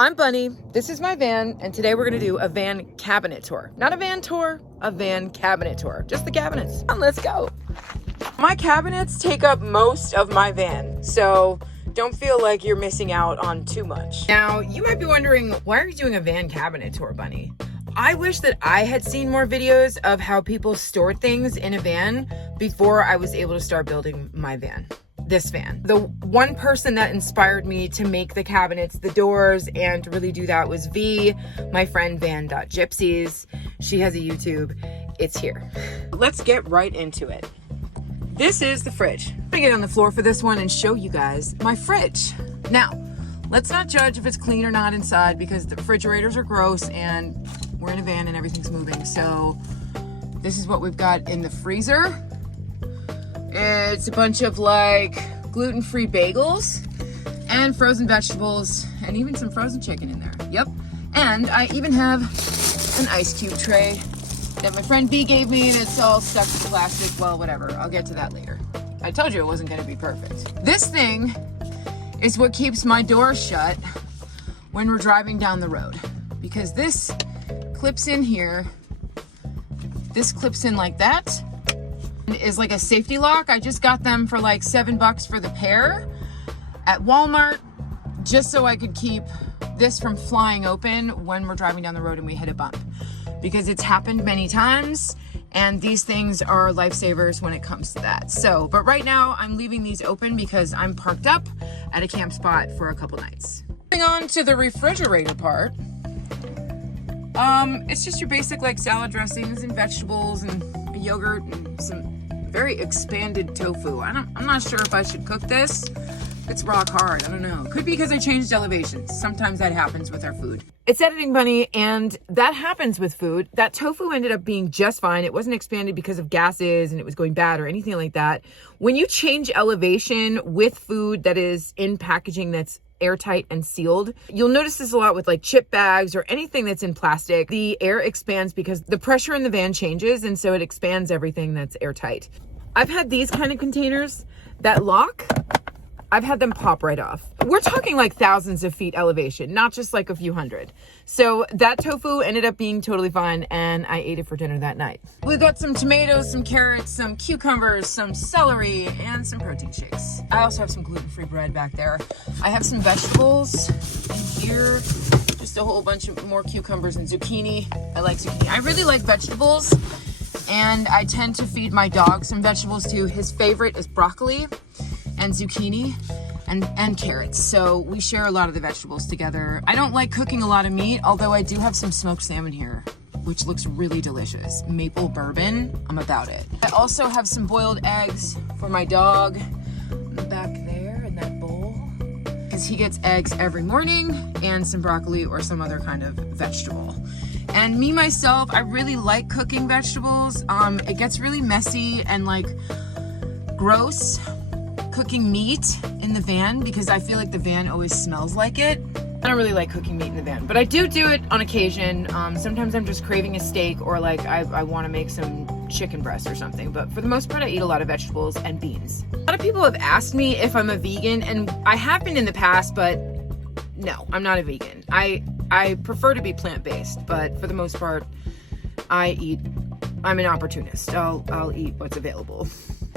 I'm Bunny, this is my van, and today we're gonna do a van cabinet tour. Not a van tour, a van cabinet tour. Just the cabinets. Let's go. My cabinets take up most of my van, so don't feel like you're missing out on too much. Now, you might be wondering, why are you doing a van cabinet tour, Bunny? I wish that I had seen more videos of how people store things in a van before I was able to start building my van. This van. The one person that inspired me to make the cabinets, the doors, and to really do that was V, my friend van.gypsies. She has a YouTube. It's here. Let's get right into it. This is the fridge. I'm gonna get on the floor for this one and show you guys my fridge. Now, let's not judge if it's clean or not inside because the refrigerators are gross and we're in a van and everything's moving. So this is what we've got in the freezer. It's a bunch of like gluten-free bagels and frozen vegetables and even some frozen chicken in there. Yep. And I even have an ice cube tray that my friend B gave me, and it's all stuck with plastic. Well, whatever. I'll get to that later. I told you it wasn't going to be perfect. This thing is what keeps my door shut when we're driving down the road, because this clips in here. This clips in like that. Is like a safety lock. I just got them for like $7 for the pair at Walmart, just so I could keep this from flying open when we're driving down the road and we hit a bump, because it's happened many times and these things are lifesavers when it comes to that. So, but right now I'm leaving these open because I'm parked up at a camp spot for a couple nights. Moving on to the refrigerator part. It's just your basic like salad dressings and vegetables and yogurt and some very expanded tofu. I'm not sure if I should cook this. It's rock hard. I don't know. Could be because I changed elevations. Sometimes that happens with our food. It's editing, Bunny, and that happens with food. That tofu ended up being just fine. It wasn't expanded because of gases and it was going bad or anything like that. When you change elevation with food that is in packaging that's airtight and sealed, you'll notice this a lot with like chip bags or anything that's in plastic. The air expands because the pressure in the van changes, and so it expands everything that's airtight. I've had these kind of containers that lock. I've had them pop right off. We're talking like thousands of feet elevation, not just like a few hundred. So that tofu ended up being totally fine, and I ate it for dinner that night. We've got some tomatoes, some carrots, some cucumbers, some celery, and some protein shakes. I also have some gluten-free bread back there. I have some vegetables in here, just a whole bunch of more cucumbers and zucchini. I like zucchini. I really like vegetables, and I tend to feed my dog some vegetables too. His favorite is broccoli and zucchini and carrots. So we share a lot of the vegetables together. I don't like cooking a lot of meat, although I do have some smoked salmon here, which looks really delicious. Maple bourbon, I'm about it. I also have some boiled eggs for my dog back there in that bowl, because he gets eggs every morning, and some broccoli or some other kind of vegetable. And me, myself, I really like cooking vegetables. It gets really messy and like gross cooking meat in the van because I feel like the van always smells like it. I don't really like cooking meat in the van, but I do it on occasion. Sometimes I'm just craving a steak, or like I want to make some chicken breast or something, but for the most part I eat a lot of vegetables and beans. A lot of people have asked me if I'm a vegan, and I have been in the past, but no, I'm not a vegan. I prefer to be plant-based, but for the most part I'm an opportunist. I'll eat what's available.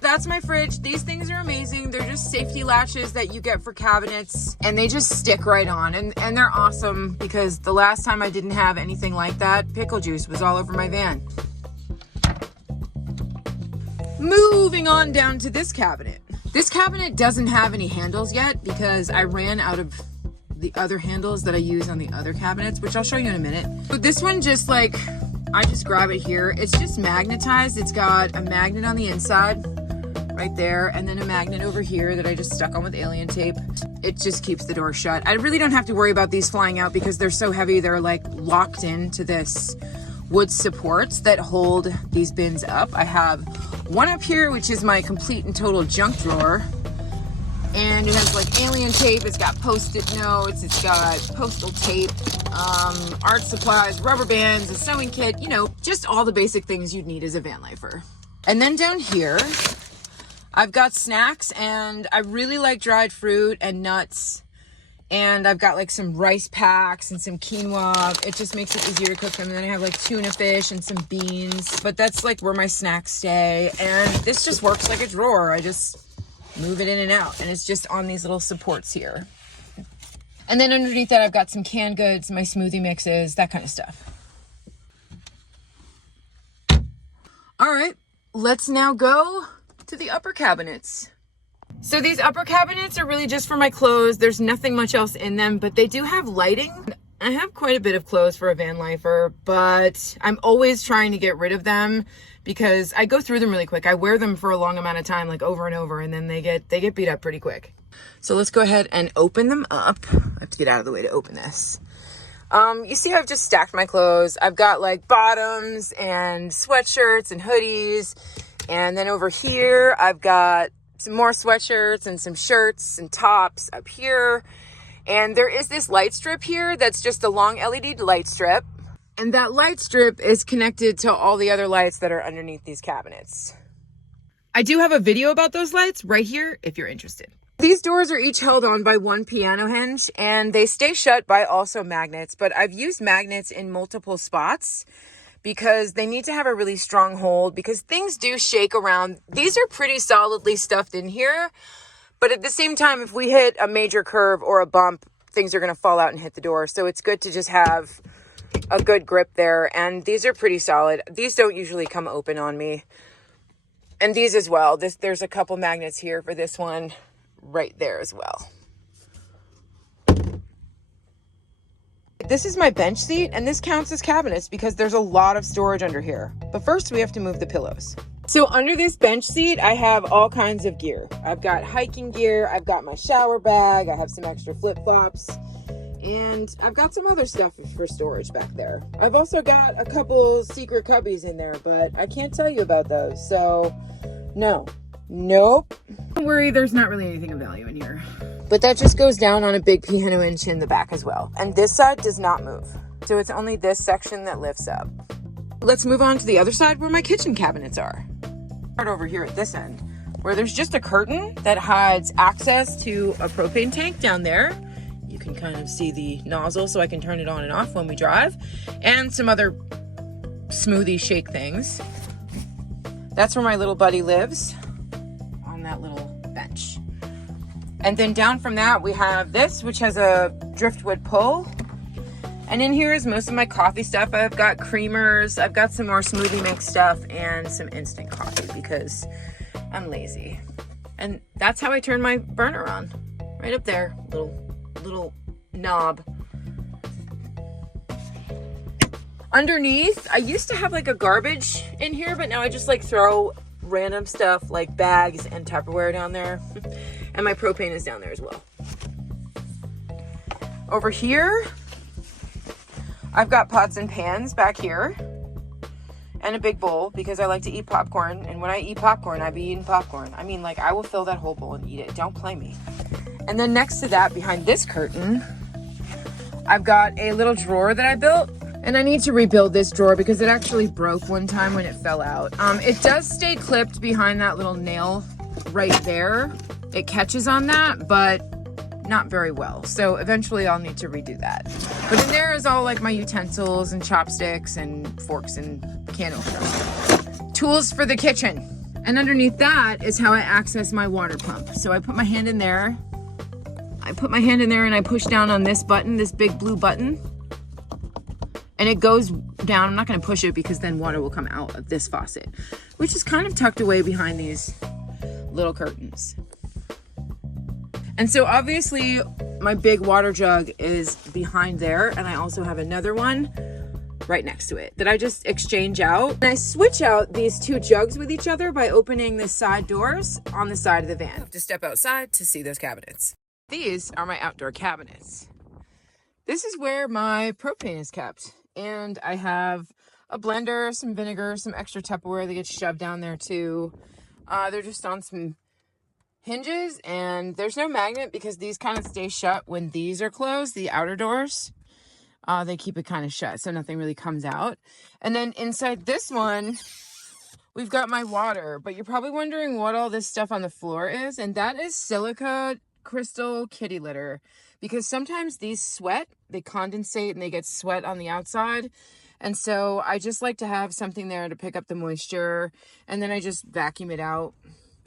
That's my fridge. These things are amazing. They're just safety latches that you get for cabinets, and they just stick right on, and they're awesome because the last time I didn't have anything like that, pickle juice was all over my van. Moving on down to this cabinet. This cabinet doesn't have any handles yet because I ran out of the other handles that I use on the other cabinets, which I'll show you in a minute. But this one, just like, I just grab it here. It's just magnetized. It's got a magnet on the inside right there, and then a magnet over here that I just stuck on with alien tape. It just keeps the door shut. I really don't have to worry about these flying out because they're so heavy. They're like locked into this wood supports that hold these bins up. I have one up here, which is my complete and total junk drawer. And it has like alien tape, it's got post-it notes, it's got postal tape, art supplies, rubber bands, a sewing kit, you know, just all the basic things you'd need as a van lifer. And then down here, I've got snacks, and I really like dried fruit and nuts And I've got like some rice packs and some quinoa. It just makes it easier to cook them. And then I have like tuna fish and some beans. But that's like where my snacks stay. And this just works like a drawer. I just move it in and out. And it's just on these little supports here. And then underneath that, I've got some canned goods, my smoothie mixes, that kind of stuff. All right, let's now go to the upper cabinets. So these upper cabinets are really just for my clothes. There's nothing much else in them, but they do have lighting. I have quite a bit of clothes for a van lifer, but I'm always trying to get rid of them because I go through them really quick. I wear them for a long amount of time, like over and over, and then they get beat up pretty quick. So let's go ahead and open them up. I have to get out of the way to open this. You see I've just stacked my clothes. I've got like bottoms and sweatshirts and hoodies. And then over here, I've got some more sweatshirts and some shirts and tops up here. And there is this light strip here that's just a long LED light strip. And that light strip is connected to all the other lights that are underneath these cabinets. I do have a video about those lights right here if you're interested. These doors are each held on by one piano hinge and they stay shut by also magnets, but I've used magnets in multiple spots because they need to have a really strong hold because things do shake around. These are pretty solidly stuffed in here, but at the same time, if we hit a major curve or a bump, things are going to fall out and hit the door. So it's good to just have a good grip there. And these are pretty solid. These don't usually come open on me. And these as well. There's a couple magnets here for this one right there as well. This is my bench seat, and this counts as cabinets because there's a lot of storage under here. But first we have to move the pillows. So under this bench seat, I have all kinds of gear. I've got hiking gear, I've got my shower bag, I have some extra flip-flops, and I've got some other stuff for storage back there. I've also got a couple secret cubbies in there, but I can't tell you about those, so no. Nope. Don't worry, there's not really anything of value in here. But that just goes down on a big piano hinge in the back as well. And this side does not move. So it's only this section that lifts up. Let's move on to the other side where my kitchen cabinets are. Start over here at this end, where there's just a curtain that hides access to a propane tank down there. You can kind of see the nozzle so I can turn it on and off when we drive. And some other smoothie shake things. That's where my little buddy lives. That little bench. And then down from that we have this, which has a driftwood pull, and in here is most of my coffee stuff. I've got creamers, I've got some more smoothie mix stuff, and some instant coffee because I'm lazy. And that's how I turn my burner on, right up there, little knob. Underneath I used to have like a garbage in here, but now I just like throw random stuff like bags and Tupperware down there. And my propane is down there as well. Over here, I've got pots and pans back here and a big bowl because I like to eat popcorn. And when I eat popcorn, I be eating popcorn. I mean, like I will fill that whole bowl and eat it. Don't play me. And then next to that, behind this curtain, I've got a little drawer that I built. And I need to rebuild this drawer because it actually broke one time when it fell out. It does stay clipped behind that little nail right there. It catches on that, but not very well. So eventually I'll need to redo that. But in there is all like my utensils and chopsticks and forks and can openers. Tools for the kitchen. And underneath that is how I access my water pump. So I put my hand in there. And I push down on this button, this big blue button. And it goes down. I'm not going to push it because then water will come out of this faucet, which is kind of tucked away behind these little curtains. And so obviously my big water jug is behind there. And I also have another one right next to it that I just exchange out. And I switch out these two jugs with each other by opening the side doors on the side of the van. I have to step outside to see those cabinets. These are my outdoor cabinets. This is where my propane is kept. And I have a blender, some vinegar, some extra Tupperware that gets shoved down there too. They're just on some hinges, and there's no magnet because these kind of stay shut when these are closed, the outer doors. They keep it kind of shut so nothing really comes out. And then inside this one, we've got my water. But you're probably wondering what all this stuff on the floor is. And that is silica crystal kitty litter. because sometimes these sweat, they condensate and they get sweat on the outside. And so I just like to have something there to pick up the moisture, and then I just vacuum it out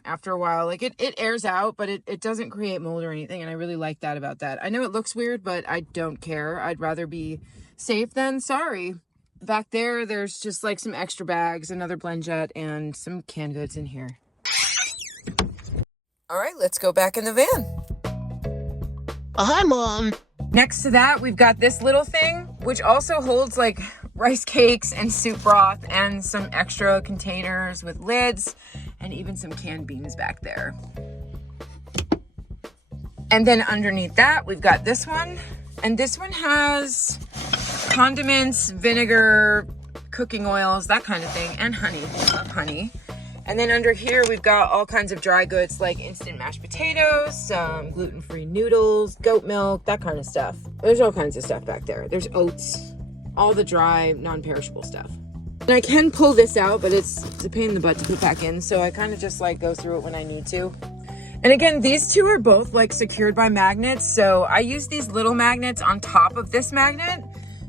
after a while. Like it airs out, but it doesn't create mold or anything. And I really like that about that. I know it looks weird, but I don't care. I'd rather be safe than sorry. Back there, there's just like some extra bags, another blend jet, and some canned goods in here. All right, let's go back in the van. Hi, Mom. Next to that, we've got this little thing, which also holds like rice cakes and soup broth and some extra containers with lids and even some canned beans back there. And then underneath that, we've got this one. And this one has condiments, vinegar, cooking oils, that kind of thing, and honey. I love honey. And then under here, we've got all kinds of dry goods like instant mashed potatoes, some gluten-free noodles, goat milk, that kind of stuff. There's all kinds of stuff back there. There's oats, all the dry, non-perishable stuff. And I can pull this out, but it's a pain in the butt to put back in. So I kind of just like go through it when I need to. And again, these two are both like secured by magnets. So I use these little magnets on top of this magnet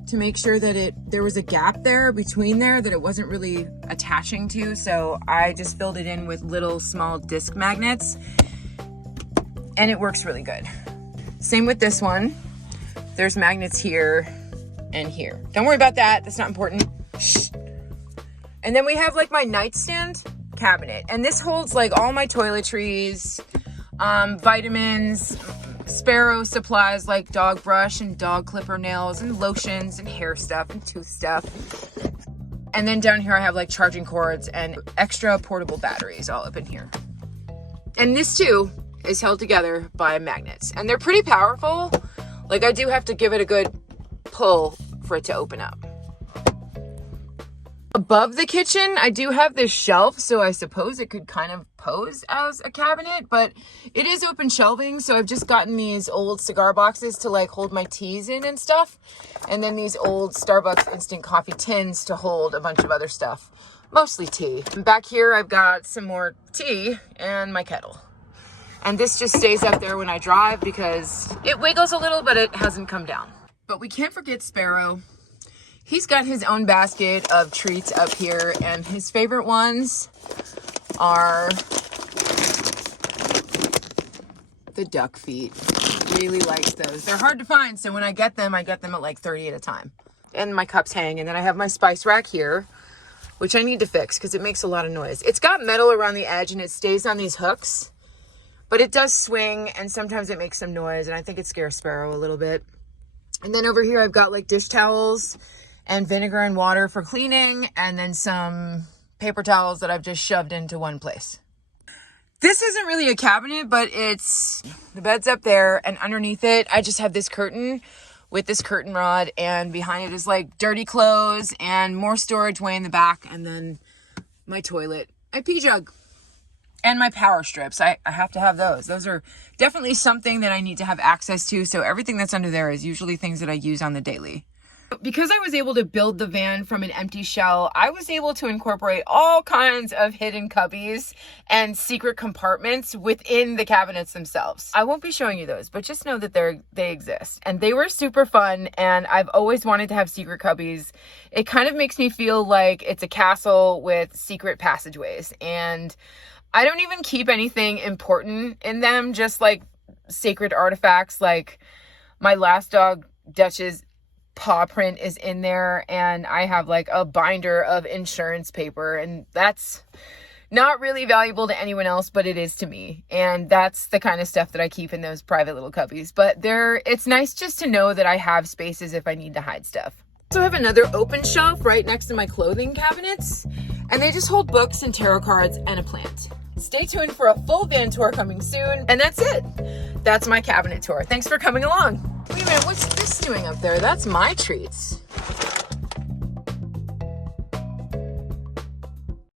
to make sure that there was a gap there between there that it wasn't really attaching to. So I just filled it in with little small disc magnets, and it works really good. Same with this one. There's magnets here and here. Don't worry about that. That's not important. Shh. And then we have like my nightstand cabinet, and this holds like all my toiletries, vitamins, Sparrow supplies like dog brush and dog clipper nails and lotions and hair stuff and tooth stuff. And then down here I have like charging cords and extra portable batteries all up in here. And this too is held together by magnets, and they're pretty powerful. Like I do have to give it a good pull for it to open up. Above the kitchen, I do have this shelf, so I suppose it could kind of pose as a cabinet, but it is open shelving. So I've just gotten these old cigar boxes to like hold my teas in and stuff. And then these old Starbucks instant coffee tins to hold a bunch of other stuff, mostly tea. And back here, I've got some more tea and my kettle. And this just stays up there when I drive because it wiggles a little, but it hasn't come down. But we can't forget Sparrow. He's got his own basket of treats up here, and his favorite ones are the duck feet. He really likes those. They're hard to find, so when I get them at like 30 at a time. And my cups hang, and then I have my spice rack here, which I need to fix because it makes a lot of noise. It's got metal around the edge, and it stays on these hooks, but it does swing, and sometimes it makes some noise, and I think it scares Sparrow a little bit. And then over here, I've got like dish towels and vinegar and water for cleaning, and then some paper towels that I've just shoved into one place. This isn't really a cabinet, but the bed's up there, and underneath it, I just have this curtain with this curtain rod, and behind it is like dirty clothes and more storage way in the back, and then my toilet, my pee jug, and my power strips. I have to have those. Those are definitely something that I need to have access to, so everything that's under there is usually things that I use on the daily. Because I was able to build the van from an empty shell, I was able to incorporate all kinds of hidden cubbies and secret compartments within the cabinets themselves. I won't be showing you those, but just know that they exist. And they were super fun, and I've always wanted to have secret cubbies. It kind of makes me feel like it's a castle with secret passageways. And I don't even keep anything important in them, just like sacred artifacts. Like my last dog, Dutch's paw print is in there, and I have like a binder of insurance paper, and that's not really valuable to anyone else, but it is to me. And that's the kind of stuff that I keep in those private little cubbies. But it's nice just to know that I have spaces if I need to hide stuff. I also have another open shelf right next to my clothing cabinets, and they just hold books and tarot cards and a plant. Stay tuned for a full van tour coming soon. And that's it. That's my cabinet tour. Thanks for coming along. Wait a minute, what's this doing up there? That's my treats.